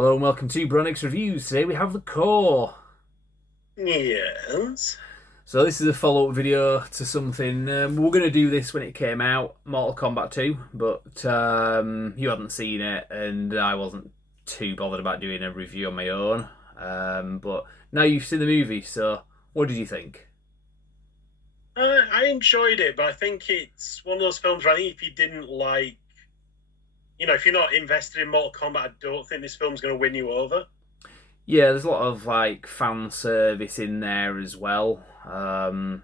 Hello and welcome to Bronix Reviews. Today we have the core. Yes. So this is a follow-up video to something we were going to do this when it came out, Mortal Kombat 2, but you hadn't seen it and I wasn't too bothered about doing a review on my own. But now you've seen the movie, so what did you think? I enjoyed it, but I think it's one of those films where I think if you didn't like, if you're not invested in Mortal Kombat, I don't think this film's going to win you over. Yeah, there's a lot of like fan service in there as well. And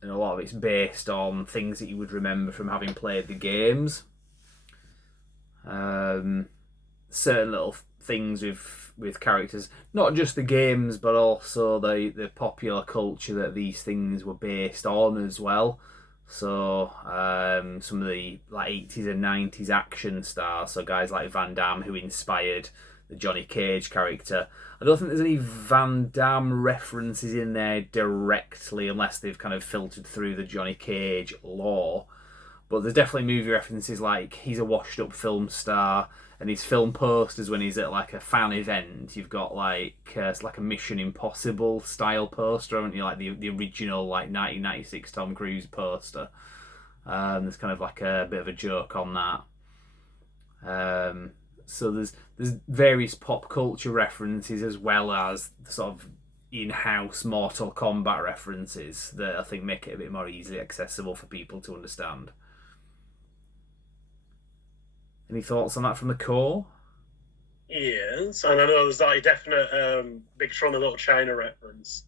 a lot of it's based on things that you would remember from having played the games. Um, Certain little things with characters, not just the games, but also the popular culture that these things were based on as well. So some of the like 80s and 90s action stars, so guys like Van Damme who inspired the Johnny Cage character. I don't think there's any Van Damme references in there directly, unless they've kind of filtered through the Johnny Cage lore. But there's definitely movie references, like he's a washed-up film star, and his film posters when he's at like a fan event, you've got like it's like a Mission Impossible style poster, haven't you? Like the original like 1996 Tom Cruise poster. There's kind of like a bit of a joke on that. So there's various pop culture references as well as the sort of in-house Mortal Kombat references that I think make it a bit more easily accessible for people to understand. Any thoughts on that from the core? Yes, and I know there's like a definite Big Trouble in Little China reference.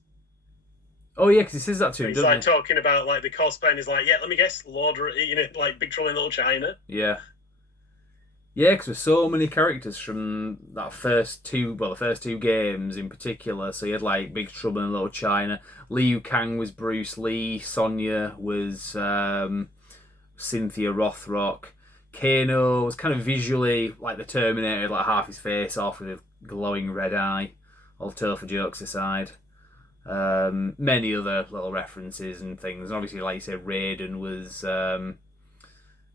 Oh yeah, because he says that to him, He's doesn't like talking about like the cosplay, and he's like, "Yeah, let me guess, like Big Trouble in Little China." he? Yeah. Yeah, because there's so many characters from that first two, well, the first two games in particular. So you had like Big Trouble in Little China. Liu Kang was Bruce Lee. Sonya was Cynthia Rothrock. Kano was kind of visually like the Terminator, like half his face off with a glowing red eye. All Topher jokes aside. Many other little references and things. And obviously, like you said, Raiden was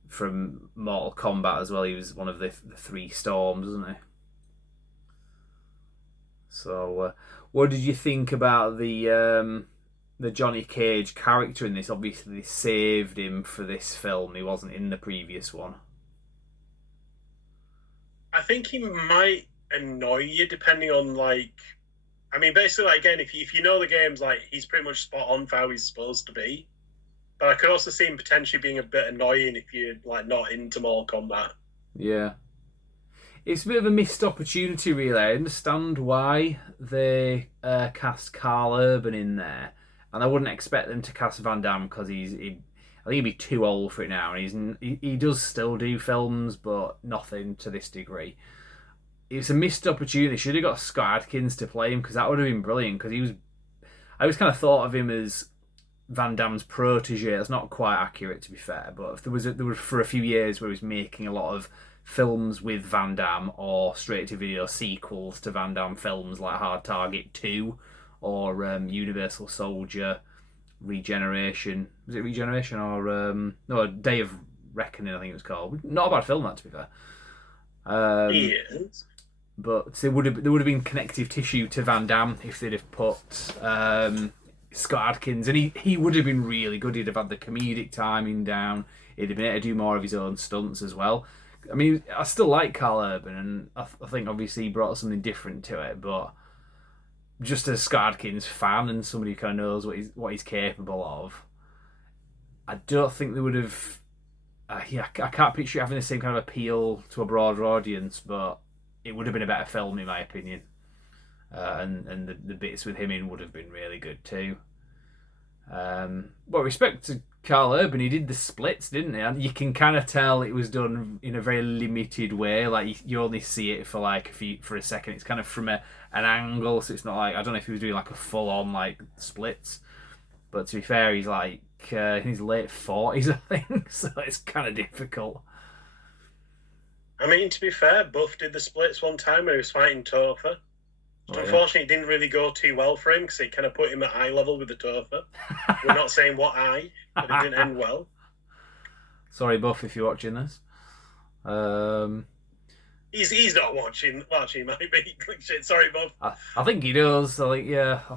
from Mortal Kombat as well. He was one of the three storms, wasn't he? So, what did you think about the Johnny Cage character in this? Obviously, they saved him for this film. He wasn't in the previous one. I think he might annoy you depending on like, I mean, basically, like, again, if you know the games, like he's pretty much spot on for how he's supposed to be. But I could also see him potentially being a bit annoying if you're like not into Mortal Kombat. Yeah. It's a bit of a missed opportunity, really. I understand why they cast Carl Urban in there, and I wouldn't expect them to cast Van Damme because I think he'd be too old for it now, and he does still do films, but nothing to this degree. It's a missed opportunity. Should have got Scott Adkins to play him because that would have been brilliant. Because I always kind of thought of him as Van Damme's protege. That's not quite accurate, to be fair. But if there was for a few years where he was making a lot of films with Van Damme or straight to video sequels to Van Damme films like Hard Target 2 or Universal Soldier Regeneration. Was it Regeneration or no, Day of Reckoning? I think it was called. Not a bad film, that, to be fair. He Um, is. but there would have been connective tissue to Van Damme if they'd have put Scott Adkins, and he would have been really good. He'd have had the comedic timing down. He'd have been able to do more of his own stunts as well. I mean, I still like Carl Urban, and I think obviously he brought something different to it. But just as Scott Adkins fan and somebody who kind of knows what he's capable of, I don't think they would have. Yeah, I can't picture it having the same kind of appeal to a broader audience, but it would have been a better film in my opinion. And the bits with him in would have been really good too. But respect to Carl Urban, he did the splits, didn't he? And you can kind of tell it was done in a very limited way. Like you only see it for like for a second. It's kind of from an angle, so it's not like I don't know if he was doing like a full on like splits. But to be fair, he's like in his late 40s, I think, so it's kind of difficult. I mean, to be fair, Buff did the splits one time when he was fighting Topher. Oh yeah. Unfortunately, it didn't really go too well for him because it kind of put him at eye level with the Topher. We're not saying what eye, but it didn't end well. Sorry, Buff, if you're watching this. Um, He's not watching. Well, actually, he might be. Shit, sorry, Bob. I think he does. I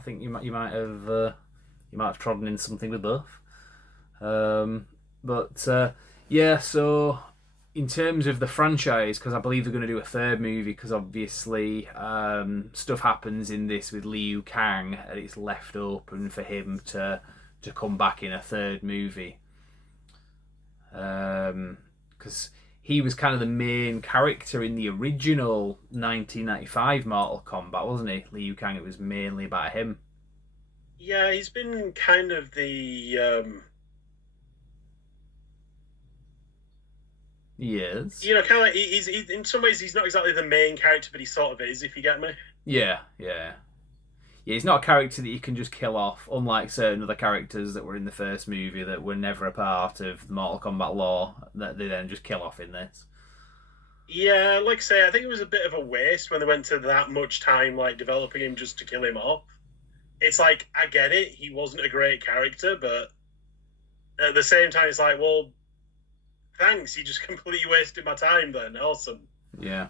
think you might have trodden in something with both. Um, but yeah, so in terms of the franchise, because I believe they're going to do a third movie, because obviously stuff happens in this with Liu Kang, and it's left open for him to come back in a third movie. Because he was kind of the main character in the original 1995 Mortal Kombat, wasn't he? Liu Kang. It was mainly about him. Yeah, he's been kind of the Yes. kind of like he's in some ways he's not exactly the main character, but he sort of is, if you get me. Yeah, yeah. Yeah, he's not a character that you can just kill off, unlike certain other characters that were in the first movie that were never a part of the Mortal Kombat lore that they then just kill off in this. Yeah, like I say, I think it was a bit of a waste when they went to that much time like developing him just to kill him off. It's like I get it, he wasn't a great character, but at the same time, it's like, well, thanks, you just completely wasted my time. Then awesome. Yeah.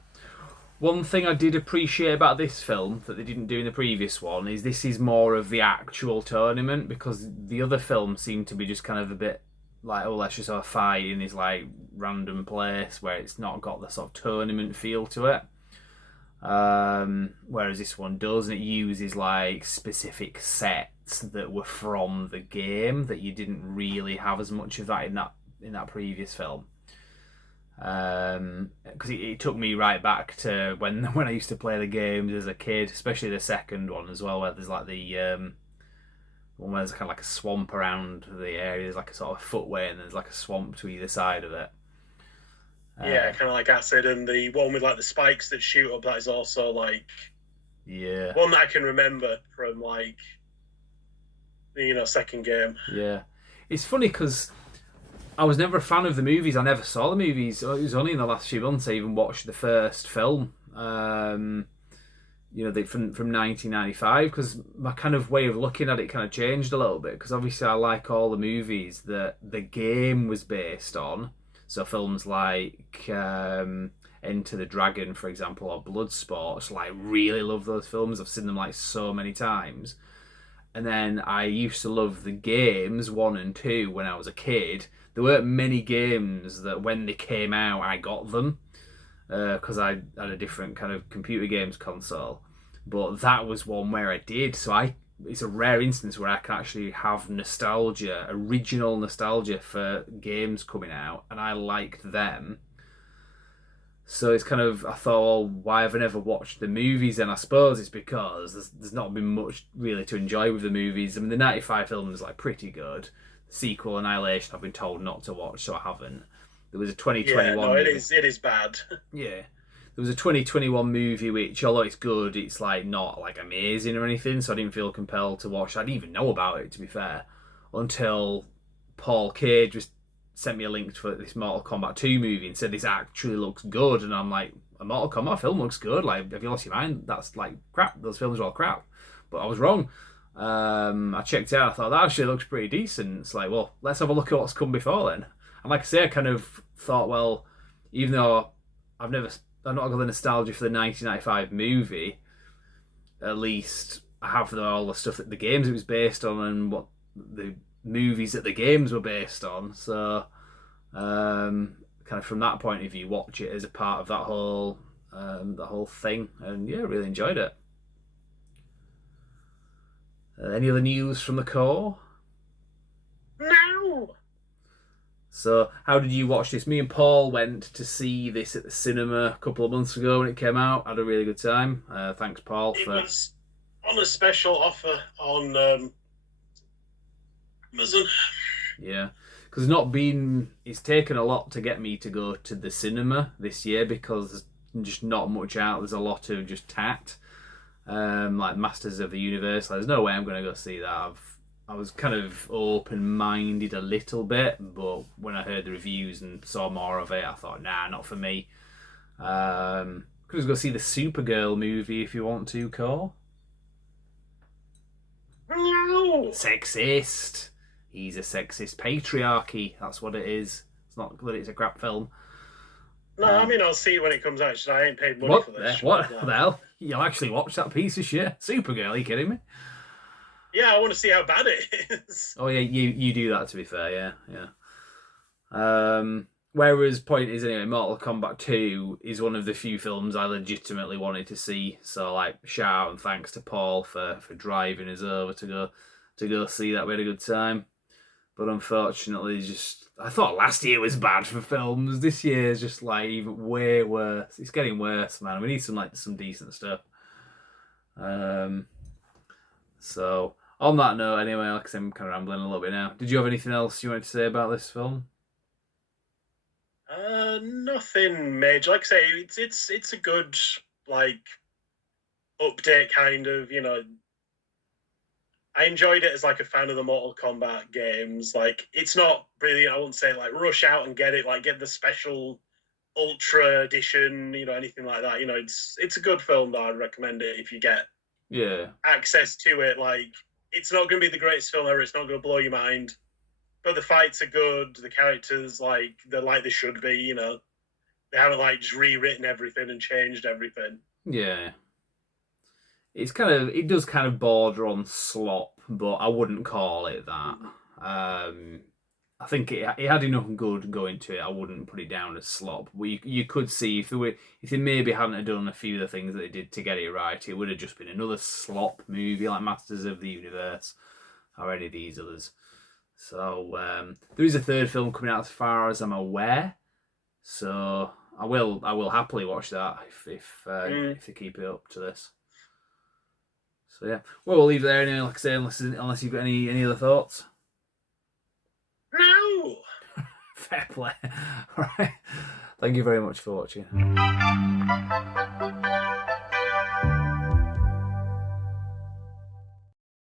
One thing I did appreciate about this film that they didn't do in the previous one is this is more of the actual tournament, because the other film seemed to be just kind of a bit like, oh, let's just have a fight in this like random place where it's not got the sort of tournament feel to it. Whereas this one does, and it uses like specific sets that were from the game that you didn't really have as much of that in that previous film. Because it took me right back to when I used to play the games as a kid, especially the second one as well, where there's like the one where there's kind of like a swamp around the area. There's like a sort of footway, and there's like a swamp to either side of it. Yeah, kind of like acid, and the one with like the spikes that shoot up. That is also like Yeah, one that I can remember from like the second game. yeah. It's funny because I was never a fan of the movies. I never saw the movies. It was only in the last few months I even watched the first film. From 1995, because my kind of way of looking at it kind of changed a little bit. Because obviously I like all the movies that the game was based on. So films like Enter the Dragon, for example, or Bloodsport. So, like, really love those films. I've seen them like so many times. And then I used to love the games 1 and 2 when I was a kid. There weren't many games that when they came out I got them, because I had a different kind of computer games console. But that was one where I did. So it's a rare instance where I can actually have nostalgia, original nostalgia for games coming out, and I liked them. So it's kind of, I thought, well, why have I never watched the movies? And I suppose it's because there's not been much really to enjoy with the movies. I mean, the 95 film is like pretty good. The sequel, Annihilation, I've been told not to watch, so I haven't. There was a 2021 Yeah, no, movie. it is bad. Yeah. There was a 2021 movie which, although it's good, it's like not like amazing or anything, so I didn't feel compelled to watch. I didn't even know about it, to be fair, until Paul Cage just sent me a link for this Mortal Kombat 2 movie and said this actually looks good, and I'm like, a Mortal Kombat film looks good? Like, have you lost your mind? That's like crap. Those films are all crap. But I was wrong. I checked it out. I thought that actually looks pretty decent. It's like, well, let's have a look at what's come before then. And like I say, I kind of thought, well, even though I've not got the nostalgia for the 1995 movie, at least I have all the stuff that the games it was based on and what the movies that the games were based on. So, kind of from that point of view, watch it as a part of that whole thing, and yeah, really enjoyed it. Any other news from the core? No. So, how did you watch this? Me and Paul went to see this at the cinema a couple of months ago when it came out. Had a really good time. Thanks, Paul. It was on a special offer on Amazon. Yeah, because it's taken a lot to get me to go to the cinema this year, because there's just not much out. There's a lot of just tat, like Masters of the Universe. Like, there's no way I'm going to go see that. I was kind of open-minded a little bit, but when I heard the reviews and saw more of it, I thought, nah, not for me. Could just go see the Supergirl movie if you want to, Cole. No. Sexist. He's a sexist. Patriarchy. That's what it is. It's not that it's a crap film. No, I mean I'll see it when it comes out. I ain't paid money What? for this. What No. the hell? You'll actually watch that piece of shit? Supergirl, are you kidding me? Yeah, I want to see how bad it is. Oh yeah, you do that, to be fair, yeah. Whereas point is anyway, Mortal Kombat 2 is one of the few films I legitimately wanted to see. So like shout out and thanks to Paul for driving us over to go see that. We had a good time. But unfortunately, just I thought last year was bad for films. This year is just like even way worse. It's getting worse, man. We need some decent stuff. So on that note, anyway, like I said, I'm kind of rambling a little bit now. Did you have anything else you wanted to say about this film? Nothing major. Like I say, it's a good like update kind of. I enjoyed it as like a fan of the Mortal Kombat games. Like it's not really, I wouldn't say like rush out and get it, like get the special ultra edition, anything like that. It's a good film that I'd recommend it if you get access to it. Like it's not going to be the greatest film ever. It's not going to blow your mind, but the fights are good. The characters they're like they should be. They haven't like just rewritten everything and changed everything. Yeah. It does kind of border on slop, but I wouldn't call it that. I think it had enough good going to it. I wouldn't put it down as slop. But you could see if they maybe hadn't done a few of the things that they did to get it right, it would have just been another slop movie like Masters of the Universe or any of these others. So there is a third film coming out as far as I'm aware. So I will happily watch that if they keep it up to this. So yeah, well, we'll leave it there anyway. Like I say, unless you've got any other thoughts. No. Fair play. All right. Thank you very much for watching.